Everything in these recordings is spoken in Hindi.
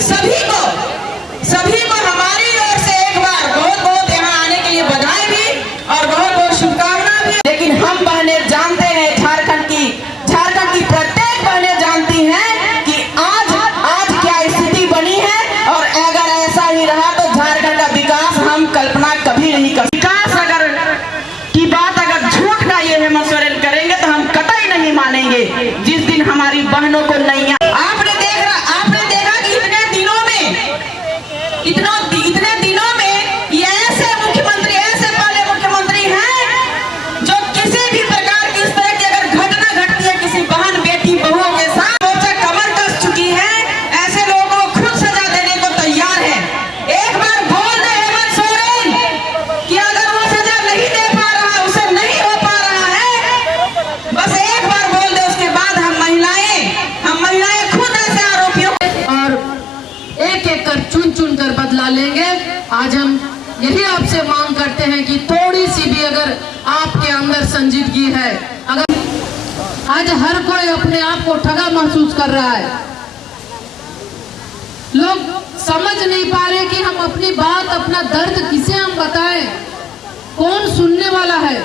सभी को हमारी ओर से एक बार बहुत बहुत यहाँ आने के लिए बधाई भी और बहुत बहुत शुभकामनाएं भी। लेकिन हम बहनें जानते हैं, झारखंड की प्रत्येक बहनें जानती हैं कि आज क्या स्थिति बनी है, और अगर ऐसा ही रहा तो झारखंड का विकास हम कल्पना कभी नहीं कर। विकास अगर की बात अगर झूठ का ये हेमंत सोरेन करेंगे तो हम कतई नहीं मानेंगे। जिस दिन हमारी बहनों को नैया आपने देखा कि इतने दिनों में ये ऐसे पहले मुख्यमंत्री हैं जो किसी भी प्रकार की इस तरह की अगर घटना घटती है किसी बहन बेटी बहुओं के साथ, मोर्चा कमर कस चुकी है, ऐसे लोगों को खुद सजा देने को तैयार है। एक बार बोल दे हेमंत सोरेन कि अगर वो सजा नहीं दे पा रहा, उसे नहीं हो पा रहा है, बस एक बार बोल दे, उसके बाद हम महिलाएं खुद ऐसे आरोपियों और एक कर चुन कर बदला लेंगे। आज हम यही आपसे मांग करते हैं कि थोड़ी सी भी अगर आपके अंदर संजीदगी है, अगर आज हर कोई अपने आप को ठगा महसूस कर रहा है, लोग समझ नहीं पा रहे कि हम अपनी बात, अपना दर्द किसे हम बताएं, कौन सुनने वाला है।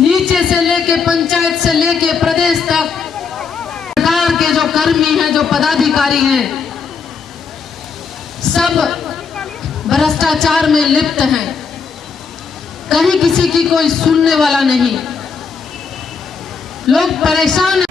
नीचे से लेके पंचायत से लेके प्रदेश तक सरकार के जो कर्मी हैं, जो पदाधिकारी हैं, सब भ्रष्टाचार में लिप्त हैं। कहीं किसी की कोई सुनने वाला नहीं, लोग परेशान हैं।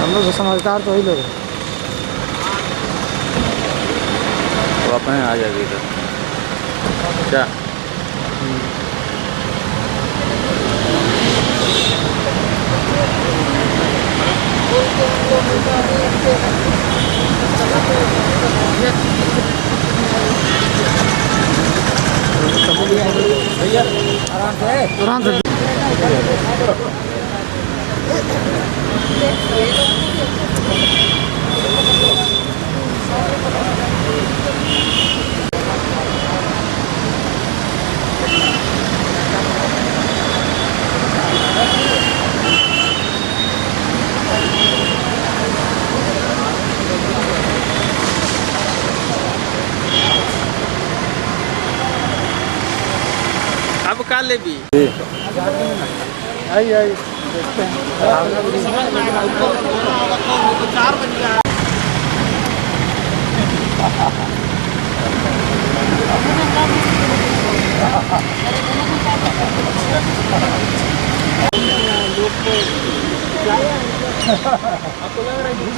हम लोग समझदार तो ही लोग तो अपने आ जाएगी इधर क्या भैया आराम से अब का ले भी आई देखते हैं। आपको लग रहा है भूख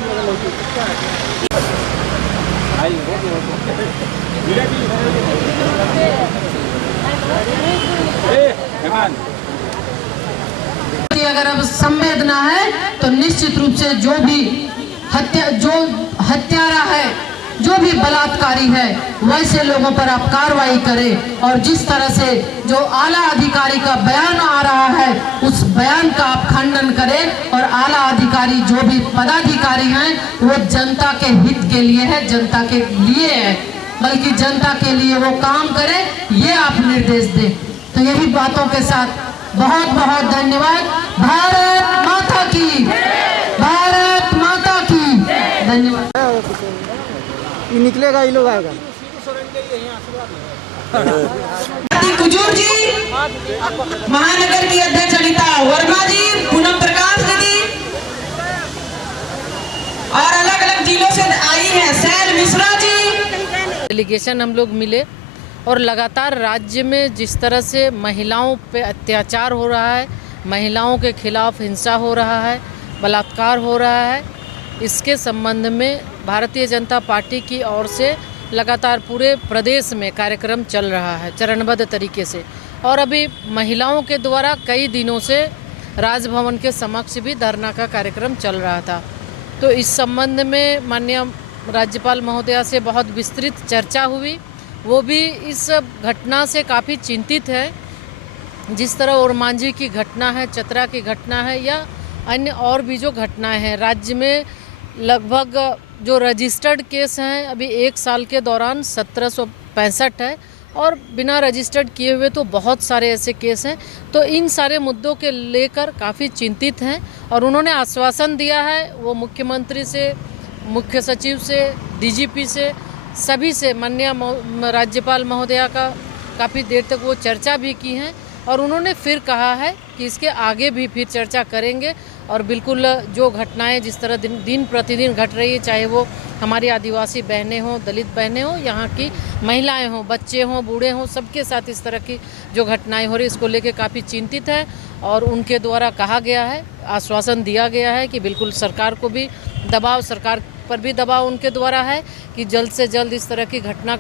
अगर अब संवेदना है तो निश्चित रूप से जो हत्यारा है, जो भी बलात्कारी है, वैसे लोगों पर आप कार्रवाई करें। और जिस तरह से जो आला अधिकारी का बयान आ रहा है, उस बयान का आप खंडन करें। और आला अधिकारी जो भी पदाधिकारी हैं वो जनता के हित के लिए है, जनता के लिए है, बल्कि जनता के लिए वो काम करे, ये आप निर्देश दें। तो यही बातों के साथ बहुत बहुत धन्यवाद। भारत माता की, भारत माता की धन्यवाद। ये निकलेगा, ये लोग आएगा। कुजूर जी, महानगर की अध्यक्ष अनिता वर्मा जी, पूनम प्रकाश दीदी और अलग अलग जिलों से आई हैं, सैल मिश्रा जी। डेलीगेशन हम लोग मिले और लगातार राज्य में जिस तरह से महिलाओं पे अत्याचार हो रहा है, महिलाओं के खिलाफ हिंसा हो रहा है, बलात्कार हो रहा है, इसके संबंध में भारतीय जनता पार्टी की ओर से लगातार पूरे प्रदेश में कार्यक्रम चल रहा है चरणबद्ध तरीके से। और अभी महिलाओं के द्वारा कई दिनों से राजभवन के समक्ष भी धरना का कार्यक्रम चल रहा था। तो इस संबंध में माननीय राज्यपाल महोदया से बहुत विस्तृत चर्चा हुई। वो भी इस घटना से काफ़ी चिंतित है। जिस तरह ओरमांझी की घटना है, चतरा की घटना है या अन्य और भी जो घटनाएं हैं, राज्य में लगभग जो रजिस्टर्ड केस हैं अभी 1 साल के दौरान 1765 है और बिना रजिस्टर्ड किए हुए तो बहुत सारे ऐसे केस हैं। तो इन सारे मुद्दों के लेकर काफ़ी चिंतित हैं और उन्होंने आश्वासन दिया है, वो मुख्यमंत्री से, मुख्य सचिव से, डीजीपी से, सभी से माननीय राज्यपाल महोदया का काफ़ी देर तक वो चर्चा भी की हैं और उन्होंने फिर कहा है कि इसके आगे भी फिर चर्चा करेंगे। और बिल्कुल जो घटनाएं जिस तरह दिन प्रतिदिन घट रही है, चाहे वो हमारी आदिवासी बहनें हों, दलित बहनें हों, यहाँ की महिलाएं हों, बच्चे हों, बूढ़े हों, सबके साथ इस तरह की जो घटनाएं हो रही इसको लेके काफ़ी चिंतित है। और उनके द्वारा कहा गया है, आश्वासन दिया गया है कि बिल्कुल सरकार को भी दबाव, सरकार पर भी दबाव उनके द्वारा है कि जल्द से जल्द इस तरह की घटना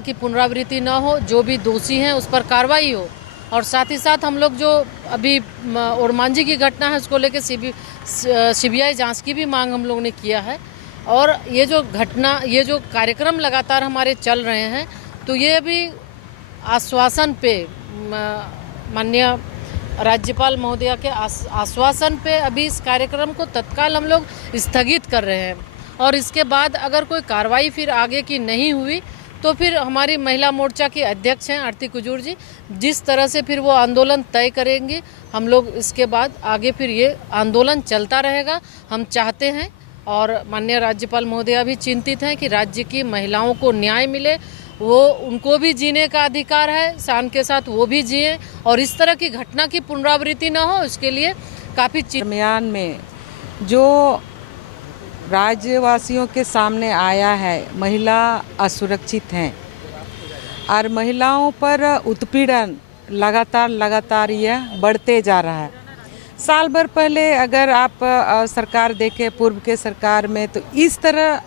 की पुनरावृत्ति न हो, जो भी दोषी हैं उस पर कार्रवाई हो। और साथ ही साथ हम लोग जो अभी ओरमांझी की घटना है उसको लेके सीबीआई जांच की भी मांग हम लोग ने किया है। और ये जो कार्यक्रम लगातार हमारे चल रहे हैं, तो ये भी आश्वासन पे, माननीय राज्यपाल महोदया के आश्वासन पे अभी इस कार्यक्रम को तत्काल हम लोग स्थगित कर रहे हैं। और इसके बाद अगर कोई कार्रवाई फिर आगे की नहीं हुई तो फिर हमारी महिला मोर्चा की अध्यक्ष हैं आरती कुजूर जी, जिस तरह से फिर वो आंदोलन तय करेंगे, हम लोग इसके बाद आगे फिर ये आंदोलन चलता रहेगा। हम चाहते हैं और माननीय राज्यपाल महोदया भी चिंतित हैं कि राज्य की महिलाओं को न्याय मिले, वो उनको भी जीने का अधिकार है, शान के साथ वो भी जिए और इस तरह की घटना की पुनरावृत्ति न हो, इसके लिए काफ़ी दरमियान में जो राज्यवासियों के सामने आया है, महिला असुरक्षित हैं और महिलाओं पर उत्पीड़न लगातार यह बढ़ते जा रहा है। साल भर पहले अगर आप सरकार देखें, पूर्व के सरकार में, तो इस तरह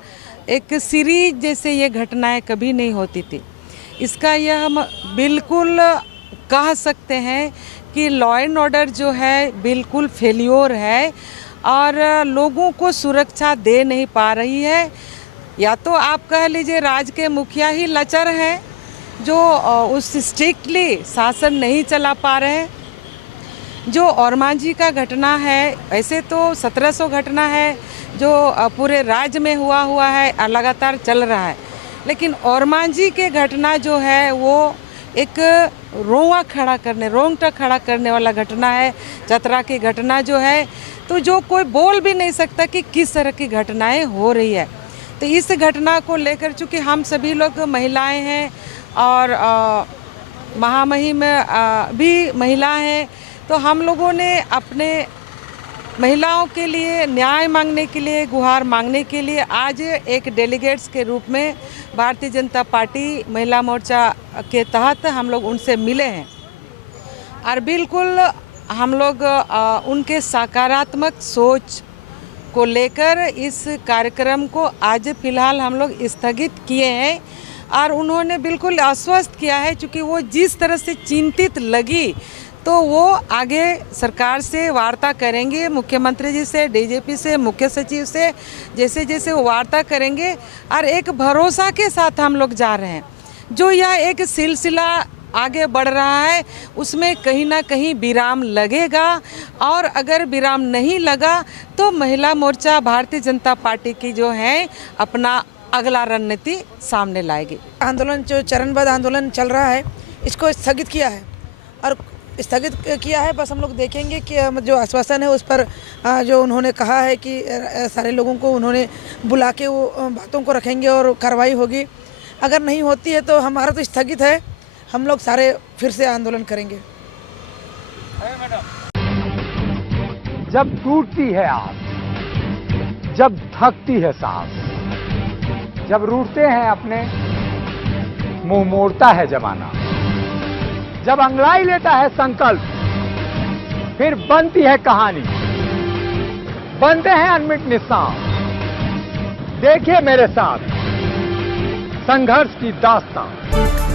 एक सीरीज जैसे ये घटनाएं कभी नहीं होती थी। इसका यह हम बिल्कुल कह सकते हैं कि लॉ एंड ऑर्डर जो है बिल्कुल फेल्योर है और लोगों को सुरक्षा दे नहीं पा रही है। या तो आप कह लीजिए राज्य के मुखिया ही लचर हैं जो उस स्ट्रिक्टली शासन नहीं चला पा रहे हैं। जो ओरमांझी का घटना है, ऐसे तो 1700 घटना है जो पूरे राज्य में हुआ है, लगातार चल रहा है, लेकिन ओरमांझी के घटना जो है वो एक रोंगटा खड़ा करने वाला घटना है। चतरा की घटना जो है, तो जो कोई बोल भी नहीं सकता कि किस तरह की घटनाएं हो रही है। तो इस घटना को लेकर चूँकि हम सभी लोग महिलाएं हैं और महामहिम भी महिला हैं, तो हम लोगों ने अपने महिलाओं के लिए न्याय मांगने के लिए, गुहार मांगने के लिए आज एक डेलीगेट्स के रूप में भारतीय जनता पार्टी महिला मोर्चा के तहत हम लोग उनसे मिले हैं और बिल्कुल हम लोग उनके सकारात्मक सोच को लेकर इस कार्यक्रम को आज फिलहाल हम लोग स्थगित किए हैं। और उन्होंने बिल्कुल आश्वस्त किया है, क्योंकि वो जिस तरह से चिंतित लगी तो वो आगे सरकार से वार्ता करेंगे, मुख्यमंत्री जी से, डीजीपी से, मुख्य सचिव से, जैसे जैसे वो वार्ता करेंगे। और एक भरोसा के साथ हम लोग जा रहे हैं, जो यह एक सिलसिला आगे बढ़ रहा है उसमें कहीं ना कहीं विराम लगेगा। और अगर विराम नहीं लगा तो महिला मोर्चा भारतीय जनता पार्टी की जो है अपना अगला रणनीति सामने लाएगी। आंदोलन जो चरणबद्ध आंदोलन चल रहा है, इसको स्थगित किया है और स्थगित किया है। बस हम लोग देखेंगे कि जो आश्वासन है उस पर जो उन्होंने कहा है कि सारे लोगों को उन्होंने बुला के वो बातों को रखेंगे और कार्रवाई होगी। अगर नहीं होती है तो हमारा तो स्थगित है, हम लोग सारे फिर से आंदोलन करेंगे। जब टूटती है आस, जब थकती है सांस, जब रूठते हैं अपने, मुंह मोड़ता है जमाना, जब अंगड़ाई लेता है संकल्प, फिर बनती है कहानी। बनते हैं अनमिट निशान। देखिए मेरे साथ संघर्ष की दास्तान।